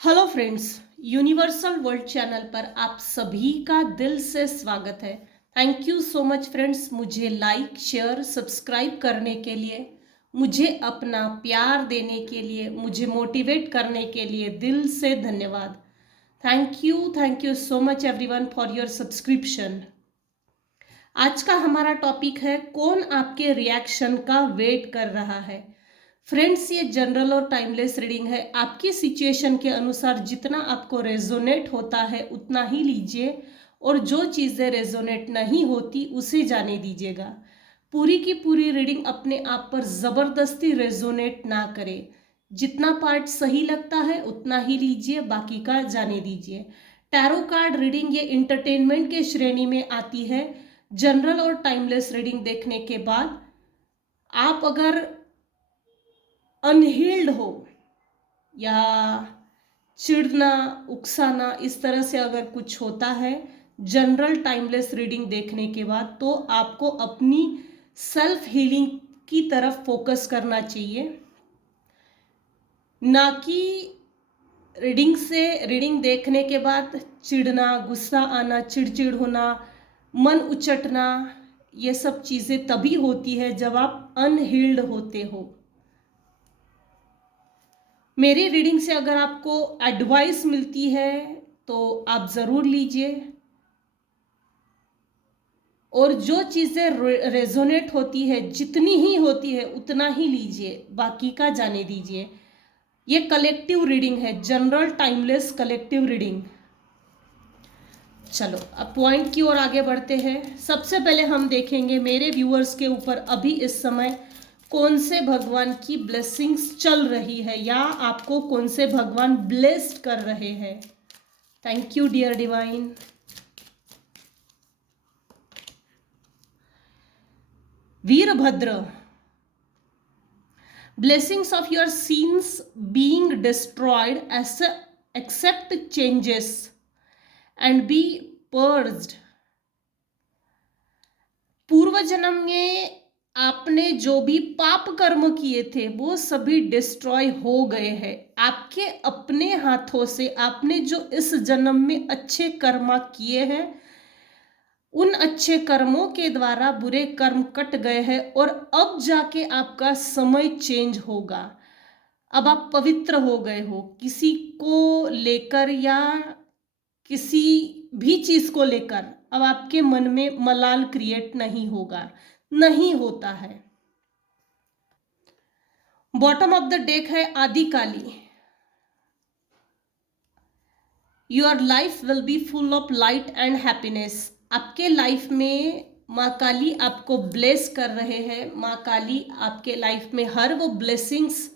Hello friends, universal world channel पर आप सभी का दिल से स्वागत है। Thank you so much friends, मुझे लाइक शेयर सब्सक्राइब करने के लिए, मुझे अपना प्यार देने के लिए, मुझे मोटिवेट करने के लिए दिल से धन्यवाद। Thank you so much everyone for your subscription. आज का हमारा टॉपिक है कौन आपके रिएक्शन का वेट कर रहा है। फ्रेंड्स, ये जनरल और टाइमलेस रीडिंग है। आपकी सिचुएशन के अनुसार जितना आपको रेजोनेट होता है उतना ही लीजिए, और जो चीज़ें रेजोनेट नहीं होती उसे जाने दीजिएगा। पूरी की पूरी रीडिंग अपने आप पर ज़बरदस्ती रेजोनेट ना करें। जितना पार्ट सही लगता है उतना ही लीजिए, बाकी का जाने दीजिए। टैरो कार्ड रीडिंग ये इंटरटेनमेंट के श्रेणी में आती है। जनरल और टाइमलेस रीडिंग देखने के बाद आप अगर अनहील्ड हो या चिढ़ना उकसाना इस तरह से अगर कुछ होता है जनरल टाइमलेस रीडिंग देखने के बाद, तो आपको अपनी सेल्फ हीलिंग की तरफ फोकस करना चाहिए, ना कि रीडिंग देखने के बाद चिढ़ना, गुस्सा आना, चिड़चिड़ होना, मन उचटना। ये सब चीज़ें तभी होती है जब आप अनहील्ड होते हो। मेरी रीडिंग से अगर आपको एडवाइस मिलती है तो आप ज़रूर लीजिए, और जो चीज़ें रेजोनेट होती है जितनी ही होती है उतना ही लीजिए, बाकी का जाने दीजिए। ये कलेक्टिव रीडिंग है, जनरल टाइमलेस कलेक्टिव रीडिंग। चलो अब पॉइंट की ओर आगे बढ़ते हैं। सबसे पहले हम देखेंगे मेरे व्यूअर्स के ऊपर अभी इस समय कौन से भगवान की ब्लेसिंग्स चल रही है, या आपको कौन से भगवान ब्लेस्ड कर रहे हैं। Thank you dear divine. Veerbhadra, blessings of your sins being destroyed, accept changes and be purged। पूर्व जन्म में आपने जो भी पाप कर्म किए थे वो सभी डिस्ट्रॉय हो गए हैं। आपके अपने हाथों से आपने जो इस जन्म में अच्छे कर्म किए हैं, उन अच्छे कर्मों के द्वारा बुरे कर्म कट गए हैं, और अब जाके आपका समय चेंज होगा। अब आप पवित्र हो गए हो, किसी को लेकर या किसी भी चीज को लेकर अब आपके मन में मलाल क्रिएट नहीं होगा, नहीं होता है। बॉटम ऑफ द डेक है Adikali. Your life will be full of light and happiness. आपके लाइफ में माँ काली आपको ब्लेस कर रहे हैं। माँ काली आपके लाइफ में हर वो ब्लेसिंग्स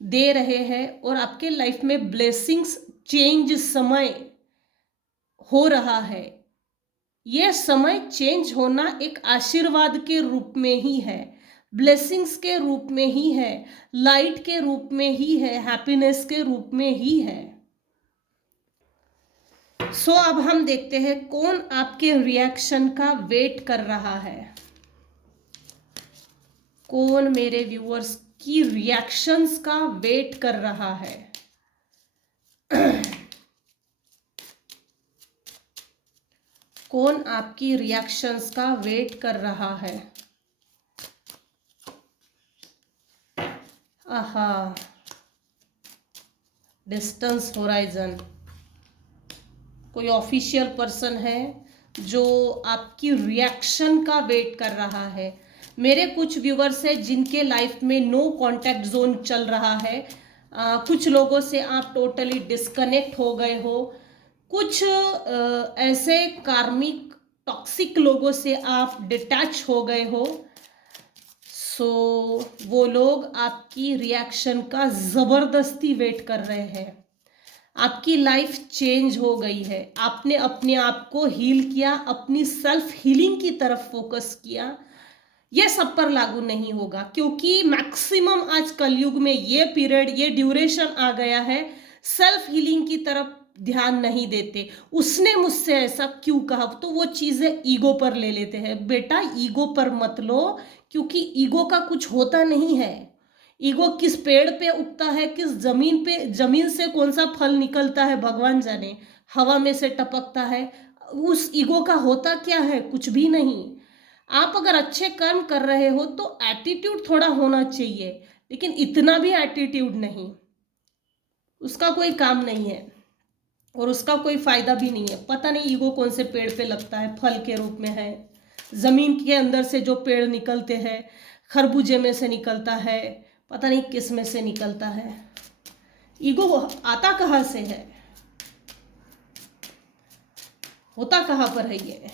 दे रहे हैं, और आपके लाइफ में ब्लेसिंग्स चेंज समय हो रहा है। यह समय चेंज होना एक आशीर्वाद के रूप में ही है, ब्लेसिंग्स के रूप में ही है, लाइट के रूप में ही है, हैप्पीनेस के रूप में ही है। सो अब हम देखते हैं कौन आपके रिएक्शन का वेट कर रहा है। कौन मेरे व्यूअर्स की रिएक्शंस का वेट कर रहा है। कौन आपकी रिएक्शंस का वेट कर रहा है। आहा, डिस्टेंस होराइजन। कोई ऑफिशियल पर्सन है जो आपकी रिएक्शन का वेट कर रहा है। मेरे कुछ व्यूवर्स हैं जिनके लाइफ में नो कांटेक्ट जोन चल रहा है। कुछ लोगों से आप टोटली डिस्कनेक्ट हो गए हो। कुछ ऐसे कार्मिक टॉक्सिक लोगों से आप डिटैच हो गए हो। सो वो लोग आपकी रिएक्शन का ज़बरदस्ती वेट कर रहे हैं। आपकी लाइफ चेंज हो गई है। आपने अपने आप को हील किया, अपनी सेल्फ हीलिंग की तरफ फोकस किया। यह सब पर लागू नहीं होगा, क्योंकि मैक्सिमम आज कलयुग में ये पीरियड, ये ड्यूरेशन आ गया है, सेल्फ हीलिंग की तरफ ध्यान नहीं देते। उसने मुझसे ऐसा क्यों कहा, तो वो चीज़ें ईगो पर ले लेते हैं। बेटा, ईगो पर मत लो, क्योंकि ईगो का कुछ होता नहीं है। ईगो किस पेड़ पे उगता है, किस जमीन से कौन सा फल निकलता है भगवान जाने, हवा में से टपकता है, उस ईगो का होता क्या है, कुछ भी नहीं। आप अगर अच्छे कर्म कर रहे हो तो एटीट्यूड थोड़ा होना चाहिए, लेकिन इतना भी एटीट्यूड नहीं, उसका कोई काम नहीं है और उसका कोई फायदा भी नहीं है। पता नहीं ईगो कौन से पेड़ पे लगता है, फल के रूप में है, जमीन के अंदर से जो पेड़ निकलते हैं, खरबूजे में से निकलता है, पता नहीं किस में से निकलता है। ईगो आता कहाँ से है, होता कहाँ पर है ये?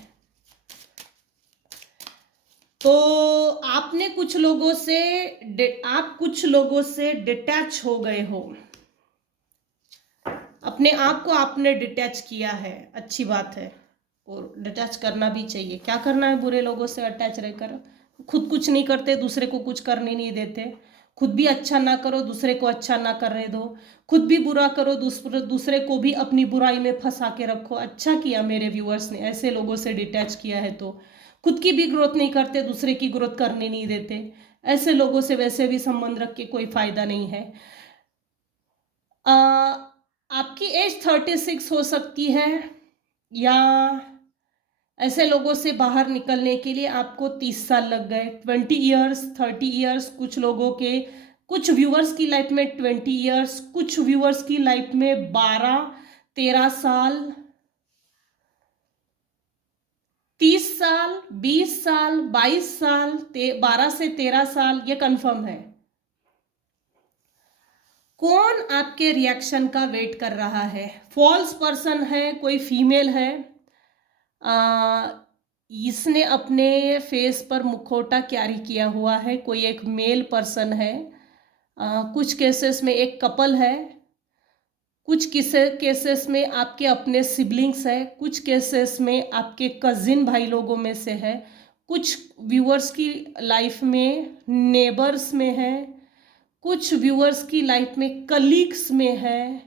तो आपने कुछ लोगों से डिटैच हो गए हो, अपने आप को आपने डिटैच किया है, अच्छी बात है, और डिटैच करना भी चाहिए। क्या करना है बुरे लोगों से अटैच रहकर? खुद कुछ नहीं करते, दूसरे को कुछ करने नहीं देते, खुद भी अच्छा ना करो, दूसरे को अच्छा ना करने दो, खुद भी बुरा करो, दूसरे को भी अपनी बुराई में फंसा के रखो। अच्छा किया मेरे व्यूअर्स ने ऐसे लोगों से डिटैच किया है, तो खुद की भी ग्रोथ नहीं करते, दूसरे की ग्रोथ करने नहीं देते। ऐसे लोगों से वैसे भी संबंध रख के कोई फायदा नहीं है। आपकी एज 36 हो सकती है, या ऐसे लोगों से बाहर निकलने के लिए आपको 30 साल लग गए, 20 ईयर्स, 30 ईयर्स, कुछ लोगों के, कुछ व्यूअर्स की लाइफ में 20 ईयर्स, कुछ व्यूअर्स की लाइफ में 12-13 साल, 30 साल, 20 साल, 22 साल, 12 से 13 साल, ये कंफर्म है। कौन आपके रिएक्शन का वेट कर रहा है? फॉल्स पर्सन है, कोई फीमेल है, इसने अपने फेस पर मुखौटा कैरी किया हुआ है, कोई एक मेल पर्सन है, कुछ केसेस में एक कपल है, कुछ केसेस में आपके अपने सिबलिंग्स है, कुछ केसेस में आपके कजिन भाई लोगों में से है, कुछ व्यूअर्स की लाइफ में नेबर्स में है, कुछ व्यूअर्स की लाइफ में कलीग्स में है,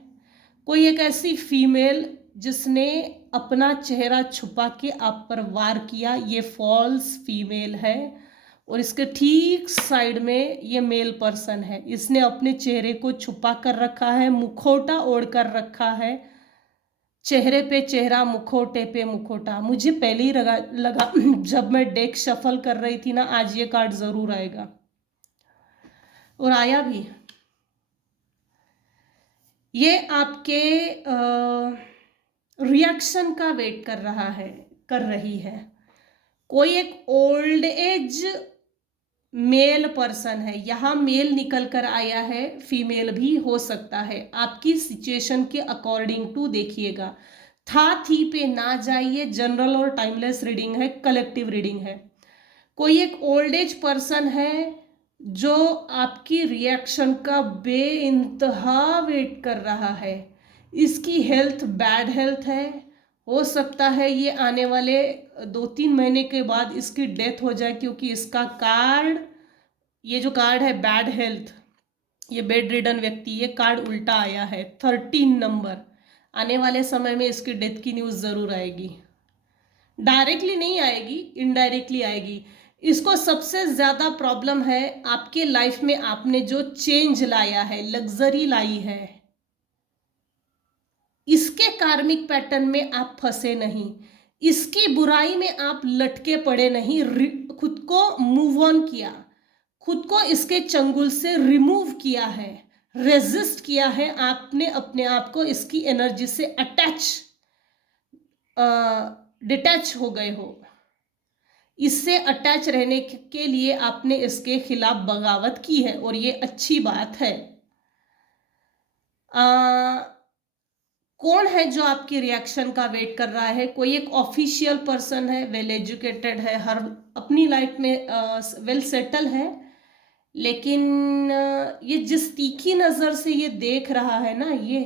कोई एक ऐसी फीमेल जिसने अपना चेहरा छुपा के आप पर वार किया, ये फॉल्स फीमेल है। और इसके ठीक साइड में ये मेल पर्सन है, इसने अपने चेहरे को छुपा कर रखा है, मुखौटा ओढ़ कर रखा है, चेहरे पे चेहरा, मुखौटे पे मुखौटा। मुझे पहले ही लगा जब मैं डेक शफल कर रही थी ना, आज ये कार्ड जरूर आएगा, और आया भी। ये आपके रिएक्शन का वेट कर रहा है, कर रही है। कोई एक ओल्ड एज मेल पर्सन है, यहाँ मेल निकल कर आया है, फीमेल भी हो सकता है, आपकी सिचुएशन के अकॉर्डिंग टू देखिएगा। था थी पे ना जाइए, जनरल और टाइमलेस रीडिंग है, कलेक्टिव रीडिंग है। कोई एक ओल्ड एज पर्सन है जो आपकी रिएक्शन का बेइंतहा वेट कर रहा है। इसकी हेल्थ बैड हेल्थ है, हो सकता है ये आने वाले 2-3 महीने के बाद इसकी डेथ हो जाए, क्योंकि इसका कार्ड, ये जो कार्ड है बैड हेल्थ, ये बेड रिडन व्यक्ति, ये कार्ड उल्टा आया है 13 नंबर। आने वाले समय में इसकी डेथ की न्यूज़ ज़रूर आएगी, डायरेक्टली नहीं आएगी, इनडायरेक्टली आएगी। इसको सबसे ज़्यादा प्रॉब्लम है आपके लाइफ में, आपने जो चेंज लाया है, लग्जरी लाई है, इसके कार्मिक पैटर्न में आप फंसे नहीं, इसकी बुराई में आप लटके पड़े नहीं, खुद को मूव ऑन किया, खुद को इसके चंगुल से रिमूव किया है, रेजिस्ट किया है आपने अपने आप को, इसकी एनर्जी से डिटैच हो गए हो। इससे अटैच रहने के लिए आपने इसके खिलाफ बगावत की है, और ये अच्छी बात है। कौन है जो आपकी रिएक्शन का वेट कर रहा है? कोई एक ऑफिशियल पर्सन है, वेल एजुकेटेड है, हर अपनी लाइफ में वेल सेटल है, लेकिन ये जिस तीखी नज़र से ये देख रहा है ना, ये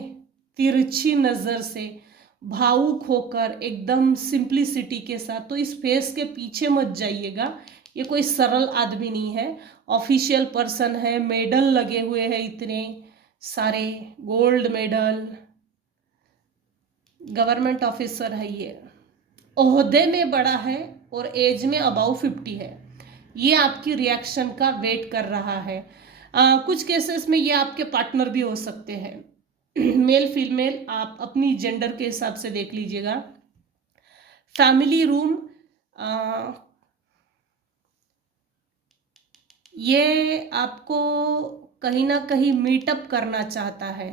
तिरछी नज़र से, भावुक होकर, एकदम सिंप्लिसिटी के साथ, तो इस फेस के पीछे मत जाइएगा, ये कोई सरल आदमी नहीं है। ऑफिशियल पर्सन है, मेडल लगे हुए हैं इतने सारे, गोल्ड मेडल, गवर्नमेंट ऑफिसर है, ये ओहदे में बड़ा है और एज में अबाउ 50 है। ये आपकी रिएक्शन का वेट कर रहा है। कुछ केसेस में ये आपके पार्टनर भी हो सकते हैं। मेल फीमेल आप अपनी जेंडर के हिसाब से देख लीजिएगा। फैमिली रूम, ये आपको कहीं ना कहीं मीटअप करना चाहता है।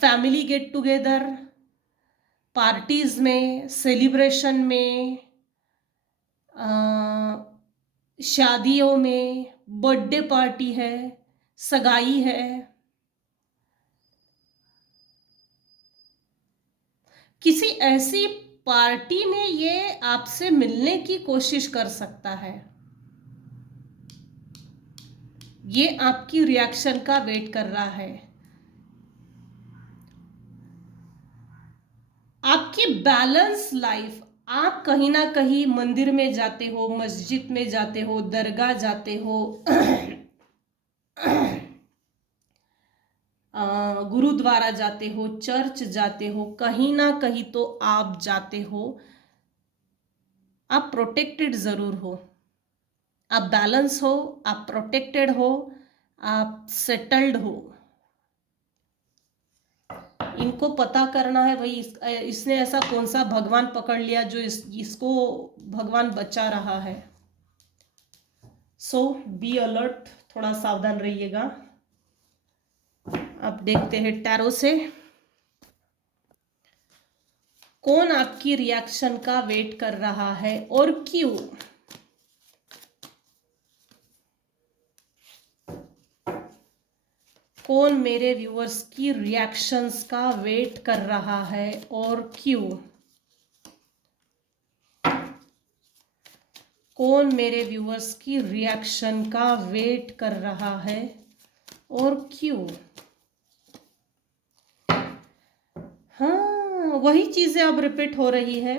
फैमिली गेट टुगेदर, पार्टीज में, सेलिब्रेशन में, शादियों में, बर्थडे पार्टी है, सगाई है, किसी ऐसी पार्टी में ये आपसे मिलने की कोशिश कर सकता है। ये आपकी रिएक्शन का वेट कर रहा है। आपकी बैलेंस लाइफ, आप कहीं ना कहीं मंदिर में जाते हो, मस्जिद में जाते हो, दरगाह जाते हो, गुरुद्वारा जाते हो, चर्च जाते हो, कहीं ना कहीं तो आप जाते हो। आप प्रोटेक्टेड जरूर हो, आप बैलेंस हो, आप प्रोटेक्टेड हो, आप सेटल्ड हो। इनको पता करना है भाई इसने ऐसा कौन सा भगवान पकड़ लिया जो इसको भगवान बचा रहा है। सो बी अलर्ट, थोड़ा सावधान रहिएगा। अब देखते हैं टैरो से कौन आपकी रिएक्शन का वेट कर रहा है और क्यों। कौन मेरे व्यूअर्स की रिएक्शंस का वेट कर रहा है और क्यों। कौन मेरे व्यूअर्स की रिएक्शन का वेट कर रहा है और क्यों। हाँ, वही चीजें अब रिपीट हो रही है।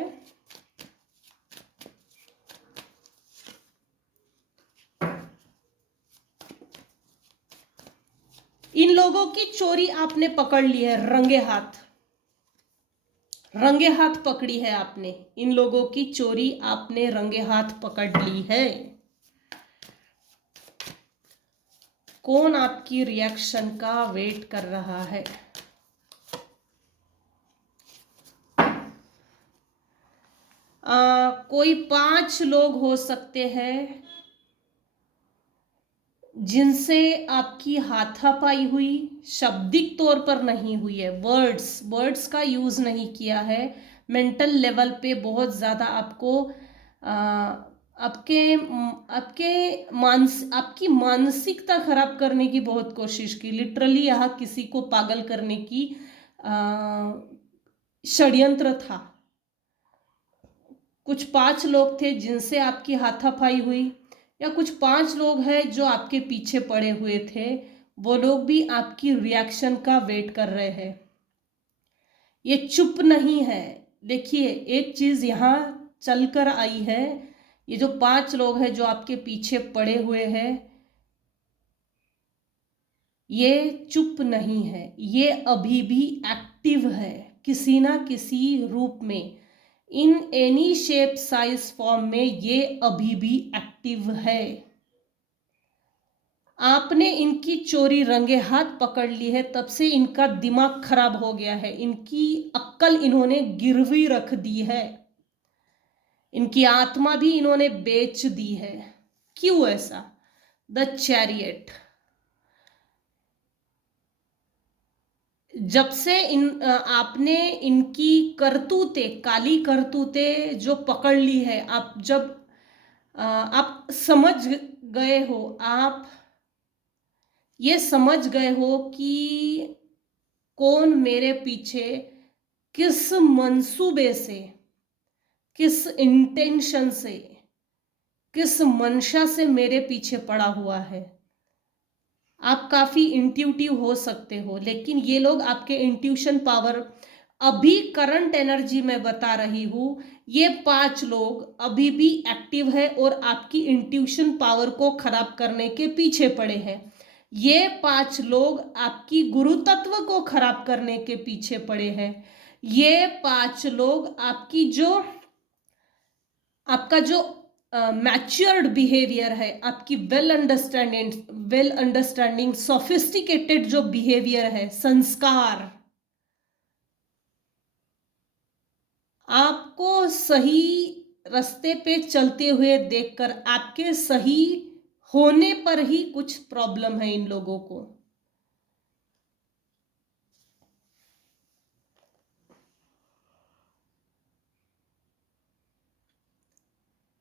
इन लोगों की चोरी आपने पकड़ ली है रंगे हाथ, रंगे हाथ पकड़ी है आपने। इन लोगों की चोरी आपने रंगे हाथ पकड़ ली है। कौन आपकी रिएक्शन का वेट कर रहा है। कोई 5 लोग हो सकते हैं जिनसे आपकी हाथापाई हुई, शाब्दिक तौर पर नहीं हुई है, वर्ड्स का यूज नहीं किया है, मेंटल लेवल पे बहुत ज्यादा आपको आपके आपकी मानसिकता खराब करने की बहुत कोशिश की। लिटरली यहाँ किसी को पागल करने की षड्यंत्र था। कुछ 5 लोग थे जिनसे आपकी हाथापाई हुई, या कुछ 5 लोग हैं जो आपके पीछे पड़े हुए थे। वो लोग भी आपकी रिएक्शन का वेट कर रहे हैं। ये चुप नहीं है। देखिए एक चीज यहाँ चलकर आई है, ये जो 5 लोग हैं जो आपके पीछे पड़े हुए हैं, ये चुप नहीं है, ये अभी भी एक्टिव है किसी ना किसी रूप में। In any shape size form में ये अभी भी एक्टिव है। आपने इनकी चोरी रंगे हाथ पकड़ ली है, तब से इनका दिमाग खराब हो गया है, इनकी अक्ल इन्होंने गिरवी रख दी है, इनकी आत्मा भी इन्होंने बेच दी है। क्यों ऐसा। द चैरियट, जब से आपने इनकी करतूतें, काली करतूतें जो पकड़ ली है, आप जब आप समझ गए हो, आप ये समझ गए हो कि कौन मेरे पीछे किस मंसूबे से, किस इंटेंशन से, किस मंशा से मेरे पीछे पड़ा हुआ है। आप काफी इंट्यूटिव हो सकते हो, लेकिन ये लोग आपके इंट्यूशन पावर, अभी करंट एनर्जी में बता रही हूं, ये 5 लोग अभी भी एक्टिव है और आपकी इंट्यूशन पावर को खराब करने के पीछे पड़े हैं। ये 5 लोग आपकी गुरु तत्व को खराब करने के पीछे पड़े हैं। ये 5 लोग आपकी जो आपका जो मैच्योर्ड बिहेवियर है, आपकी वेल अंडरस्टैंडिंग सोफिस्टिकेटेड जो बिहेवियर है, संस्कार, आपको सही रास्ते पे चलते हुए देखकर आपके सही होने पर ही कुछ प्रॉब्लम है इन लोगों को।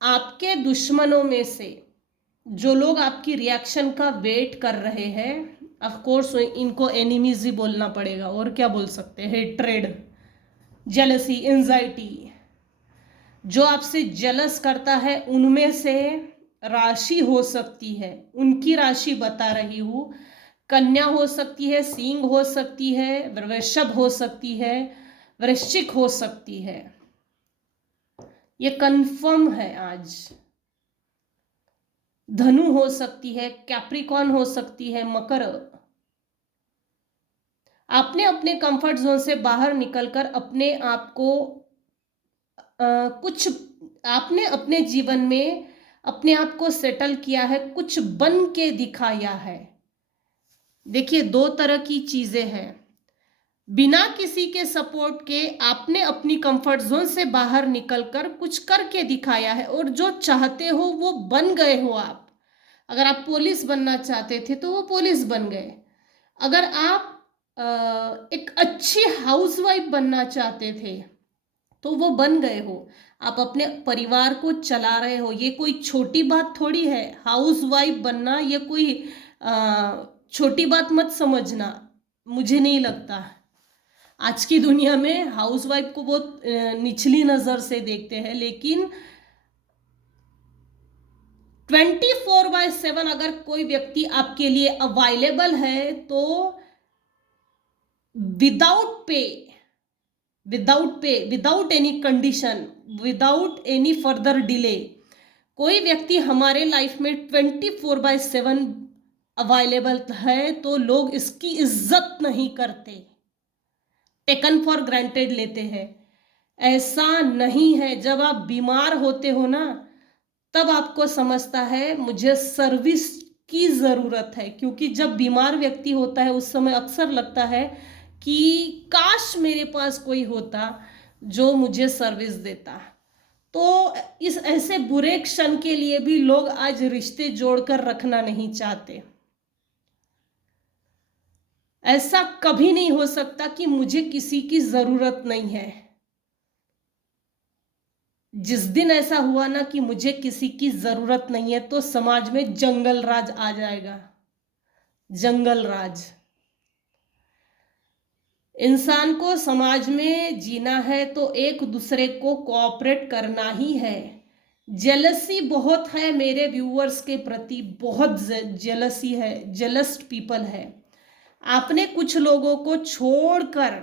आपके दुश्मनों में से जो लोग आपकी रिएक्शन का वेट कर रहे हैं, ऑफ कोर्स इनको एनिमीज ही बोलना पड़ेगा, और क्या बोल सकते हैं, हेट्रेड, जेलसी, एंजाइटी, जो आपसे जेलस करता है उनमें से राशि हो सकती है, उनकी राशि बता रही हूं, कन्या हो सकती है, सिंह हो सकती है, वृषभ हो सकती है, वृश्चिक हो सकती है, ये कंफर्म है आज। धनु हो सकती है, कैप्रिकॉन हो सकती है, मकर। आपने अपने कंफर्ट जोन से बाहर निकलकर अपने आप को कुछ, आपने अपने जीवन में अपने आप को सेटल किया है, कुछ बन के दिखाया है। देखिए, दो तरह की चीजें हैं। बिना किसी के सपोर्ट के आपने अपनी कंफर्ट जोन से बाहर निकलकर कुछ करके दिखाया है, और जो चाहते हो वो बन गए हो आप। अगर आप पुलिस बनना चाहते थे तो वो पुलिस बन गए। अगर आप एक अच्छी हाउसवाइफ बनना चाहते थे तो वो बन गए हो। आप अपने परिवार को चला रहे हो, ये कोई छोटी बात थोड़ी है। हाउसवाइफ बनना ये कोई छोटी बात मत समझना, मुझे नहीं लगता। आज की दुनिया में हाउसवाइफ को बहुत निचली नजर से देखते हैं, लेकिन 24/7 अगर कोई व्यक्ति आपके लिए अवेलेबल है तो without pay, without any condition, without any further delay, कोई व्यक्ति हमारे लाइफ में 24/7 अवेलेबल है तो लोग इसकी इज्जत नहीं करते, टेकन फॉर ग्रांटेड लेते हैं। ऐसा नहीं है। जब आप बीमार होते हो ना, तब आपको समझता है मुझे सर्विस की जरूरत है, क्योंकि जब बीमार व्यक्ति होता है उस समय अक्सर लगता है कि काश मेरे पास कोई होता जो मुझे सर्विस देता। तो इस ऐसे बुरे क्षण के लिए भी लोग आज रिश्ते जोड़कर रखना नहीं चाहते। ऐसा कभी नहीं हो सकता कि मुझे किसी की जरूरत नहीं है। जिस दिन ऐसा हुआ ना कि मुझे किसी की जरूरत नहीं है, तो समाज में जंगल राज आ जाएगा। जंगल राज। इंसान को समाज में जीना है तो एक दूसरे को कोऑपरेट करना ही है। जेलसी बहुत है मेरे व्यूअर्स के प्रति, बहुत जेलसी है, जेलस्ट पीपल है। आपने कुछ लोगों को छोड़कर,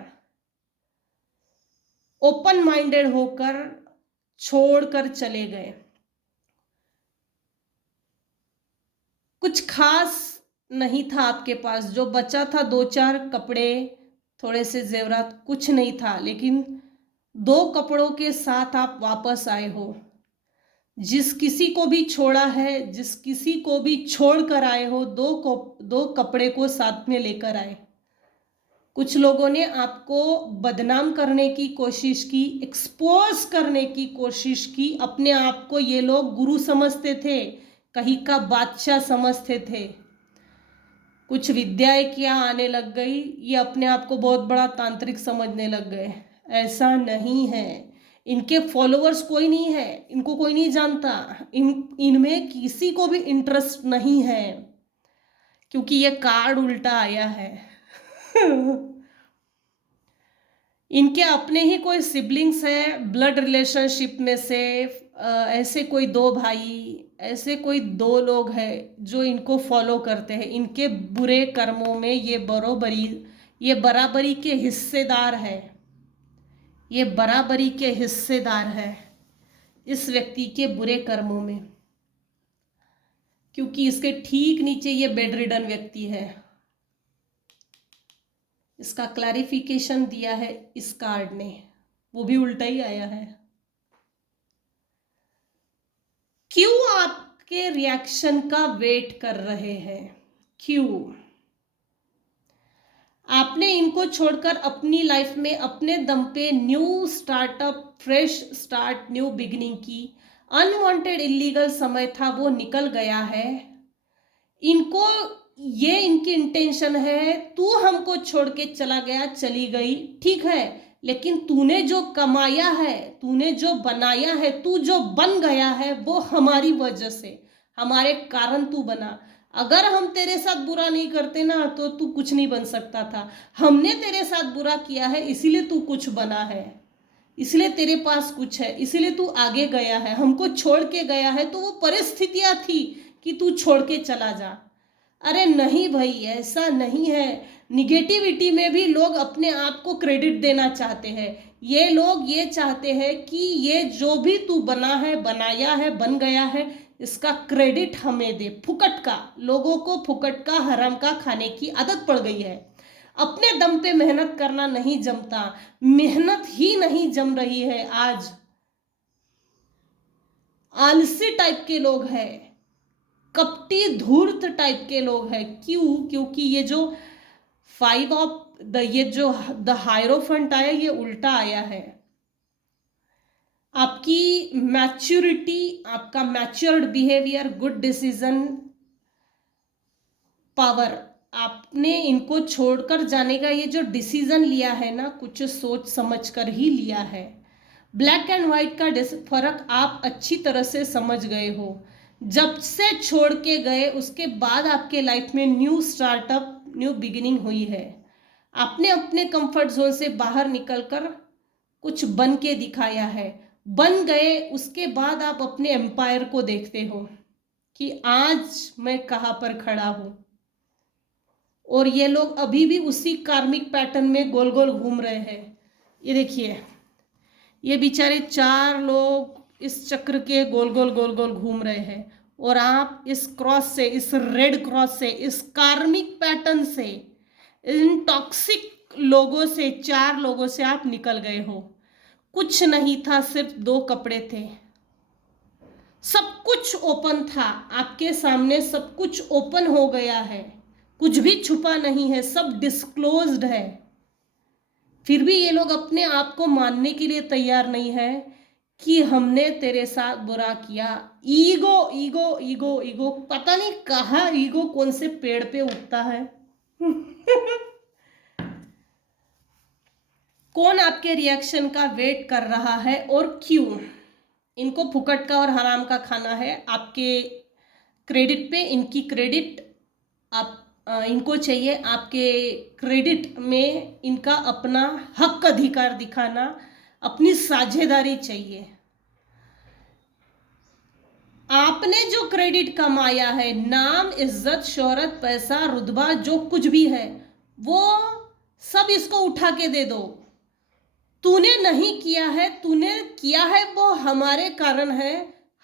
ओपन माइंडेड होकर छोड़कर चले गए। कुछ खास नहीं था आपके पास, जो बचा था 2-4 कपड़े, थोड़े से जेवरात, कुछ नहीं था, लेकिन 2 कपड़ों के साथ आप वापस आए हो। जिस किसी को भी छोड़ा है, जिस किसी को भी छोड़ कर आए हो, 2 कपड़े को साथ में लेकर आए। कुछ लोगों ने आपको बदनाम करने की कोशिश की, एक्सपोज करने की कोशिश की। अपने आप को ये लोग गुरु समझते थे, कहीं का बादशाह समझते थे। कुछ विद्याएं क्या आने लग गई, ये अपने आप को बहुत बड़ा तांत्रिक समझने लग गए। ऐसा नहीं है। इनके फॉलोअर्स कोई नहीं है, इनको कोई नहीं जानता, इनमें किसी को भी इंटरेस्ट नहीं है, क्योंकि ये कार्ड उल्टा आया है। इनके अपने ही कोई सिबलिंग्स है ब्लड रिलेशनशिप में से, ऐसे कोई 2 भाई, ऐसे कोई 2 लोग हैं जो इनको फॉलो करते हैं। इनके बुरे कर्मों में ये बराबरी के हिस्सेदार है, ये बराबरी के हिस्सेदार है इस व्यक्ति के बुरे कर्मों में, क्योंकि इसके ठीक नीचे ये बेड रिडन व्यक्ति है। इसका क्लैरिफिकेशन दिया है इस कार्ड ने, वो भी उल्टा ही आया है। क्यों आपके रिएक्शन का वेट कर रहे हैं? क्यों? आपने इनको छोड़कर अपनी लाइफ में अपने दम पे new startup, fresh start, new beginning की। अनवांटेड इलीगल समय था वो निकल गया है। इनको ये इनकी इंटेंशन है, तू हमको छोड़ के चला गया, चली गई, ठीक है, लेकिन तूने जो कमाया है, तूने जो बनाया है, तू जो बन गया है, वो हमारी वजह से, हमारे कारण तू बना। अगर हम तेरे साथ बुरा नहीं करते ना तो तू कुछ नहीं बन सकता था। हमने तेरे साथ बुरा किया है, इसीलिए तू कुछ बना है, इसलिए तेरे पास कुछ है, इसीलिए तू आगे गया है। हमको छोड़ के गया है तो वो परिस्थितियां थी कि तू छोड़ के चला जा। अरे नहीं भाई, ऐसा नहीं है। निगेटिविटी में भी लोग अपने आप को क्रेडिट देना चाहते हैं। ये लोग ये चाहते हैं कि ये जो भी तू बना है, बनाया है, बन गया है, इसका क्रेडिट हमें दे। फुकट का, लोगों को फुकट का, हराम का खाने की आदत पड़ गई है। अपने दम पे मेहनत करना नहीं जमता, मेहनत ही नहीं जम रही है आज। आलसी टाइप के लोग हैं, कपटी धूर्त टाइप के लोग हैं। क्यों? क्योंकि ये जो 5 ऑफ द, ये जो द हायरोफेंट आया, ये उल्टा आया है। आपकी मैच्योरिटी, आपका matured behaviour, good decision power, आपने इनको छोड़कर जाने का ये जो डिसीजन लिया है ना, कुछ सोच समझ कर ही लिया है। ब्लैक एंड व्हाइट का फर्क आप अच्छी तरह से समझ गए हो। जब से छोड़ के गए उसके बाद आपके लाइफ में न्यू स्टार्टअप, न्यू बिगिनिंग हुई है। आपने अपने कंफर्ट जोन से बाहर निकलकर कुछ बन के दिखाया है। बन गए उसके बाद आप अपने एम्पायर को देखते हो कि आज मैं कहाँ पर खड़ा हूं। और ये लोग अभी भी उसी कार्मिक पैटर्न में गोल गोल घूम रहे हैं। ये देखिए, ये बेचारे 4 लोग इस चक्र के गोल गोल गोल गोल घूम रहे हैं, और आप इस क्रॉस से, इस रेड क्रॉस से, इस कार्मिक पैटर्न से, इन टॉक्सिक लोगों से, 4 लोगों से आप निकल गए हो। कुछ नहीं था, सिर्फ 2 कपड़े थे। सब कुछ ओपन था आपके सामने, सब कुछ ओपन हो गया है, कुछ भी छुपा नहीं है, सब डिस्क्लोज्ड है। फिर भी ये लोग अपने आप को मानने के लिए तैयार नहीं है कि हमने तेरे साथ बुरा किया। ईगो ईगो ईगो ईगो, पता नहीं कहाँ ईगो कौन से पेड़ पे उगता है। कौन आपके रिएक्शन का वेट कर रहा है और क्यों? इनको फुकट का और हराम का खाना है। आपके क्रेडिट पे इनकी क्रेडिट, आप इनको चाहिए आपके क्रेडिट में इनका अपना हक अधिकार दिखाना, अपनी साझेदारी चाहिए। आपने जो क्रेडिट कमाया है, नाम, इज्जत, शोहरत, पैसा, रुतबा, जो कुछ भी है, वो सब इसको उठा के दे दो। तूने नहीं किया है, तूने किया है वो हमारे कारण है।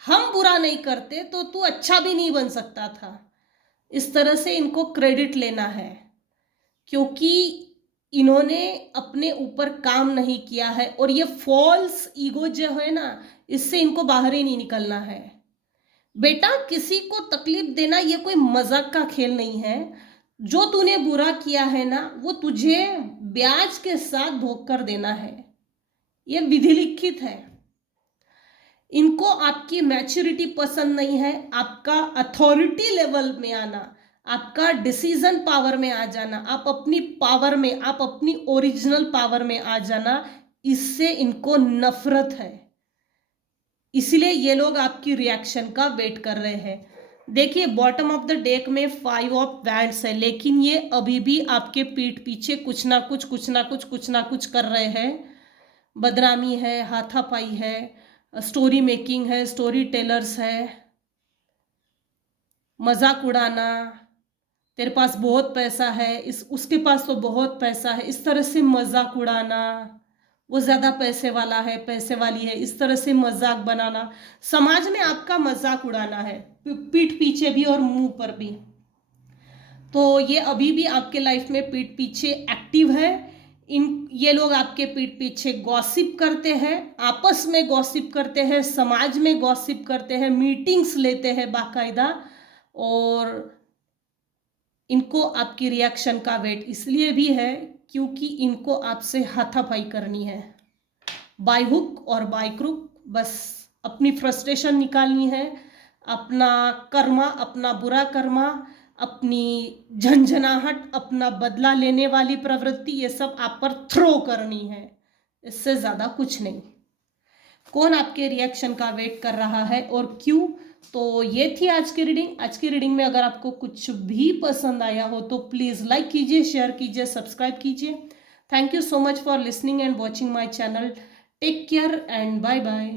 हम बुरा नहीं करते तो तू अच्छा भी नहीं बन सकता था। इस तरह से इनको क्रेडिट लेना है, क्योंकि इन्होंने अपने ऊपर काम नहीं किया है। और ये फॉल्स ईगो जो है ना, इससे इनको बाहर ही नहीं निकलना है। बेटा, किसी को तकलीफ देना ये कोई मजाक का खेल नहीं है। जो तूने बुरा किया है ना, वो तुझे ब्याज के साथ भोग कर देना है, ये विधि लिखित है। इनको आपकी मैच्योरिटी पसंद नहीं है, आपका अथॉरिटी लेवल में आना, आपका डिसीजन पावर में आ जाना, आप अपनी पावर में, आप अपनी ओरिजिनल पावर में आ जाना, इससे इनको नफरत है। इसलिए ये लोग आपकी रिएक्शन का वेट कर रहे हैं। देखिए, बॉटम ऑफ द डेक में 5 ऑफ वैंड्स है, लेकिन ये अभी भी आपके पीठ पीछे कुछ ना कुछ कर रहे हैं। बदनामी है, हाथापाई है, स्टोरी मेकिंग है, स्टोरी टेलर्स है, मजाक उड़ाना, तेरे पास बहुत पैसा है, इस उसके पास तो बहुत पैसा है, इस तरह से मजाक उड़ाना, वो ज़्यादा पैसे वाला है, पैसे वाली है, इस तरह से मजाक बनाना, समाज में आपका मजाक उड़ाना है, पीठ पीछे भी और मुंह पर भी। तो ये अभी भी आपके लाइफ में पीठ पीछे एक्टिव है। ये लोग आपके पीठ पीछे गॉसिप करते हैं, आपस में गॉसिप करते हैं, समाज में गॉसिप करते हैं, मीटिंग्स लेते हैं बाकायदा, और इनको आपकी रिएक्शन का वेट इसलिए भी है क्योंकि इनको आपसे हाथापाई करनी है, बाय हुक और बाय क्रुक। बस अपनी फ्रस्ट्रेशन निकालनी है, अपना कर्मा, अपना बुरा कर्मा, अपनी झंझनाहट, अपना बदला लेने वाली प्रवृत्ति, ये सब आप पर थ्रो करनी है, इससे ज़्यादा कुछ नहीं। कौन आपके रिएक्शन का वेट कर रहा है और क्यों? तो ये थी आज की रीडिंग। आज की रीडिंग में अगर आपको कुछ भी पसंद आया हो तो प्लीज़ लाइक कीजिए, शेयर कीजिए, सब्सक्राइब कीजिए। Thank you so much for listening and watching my channel. Take care and bye bye.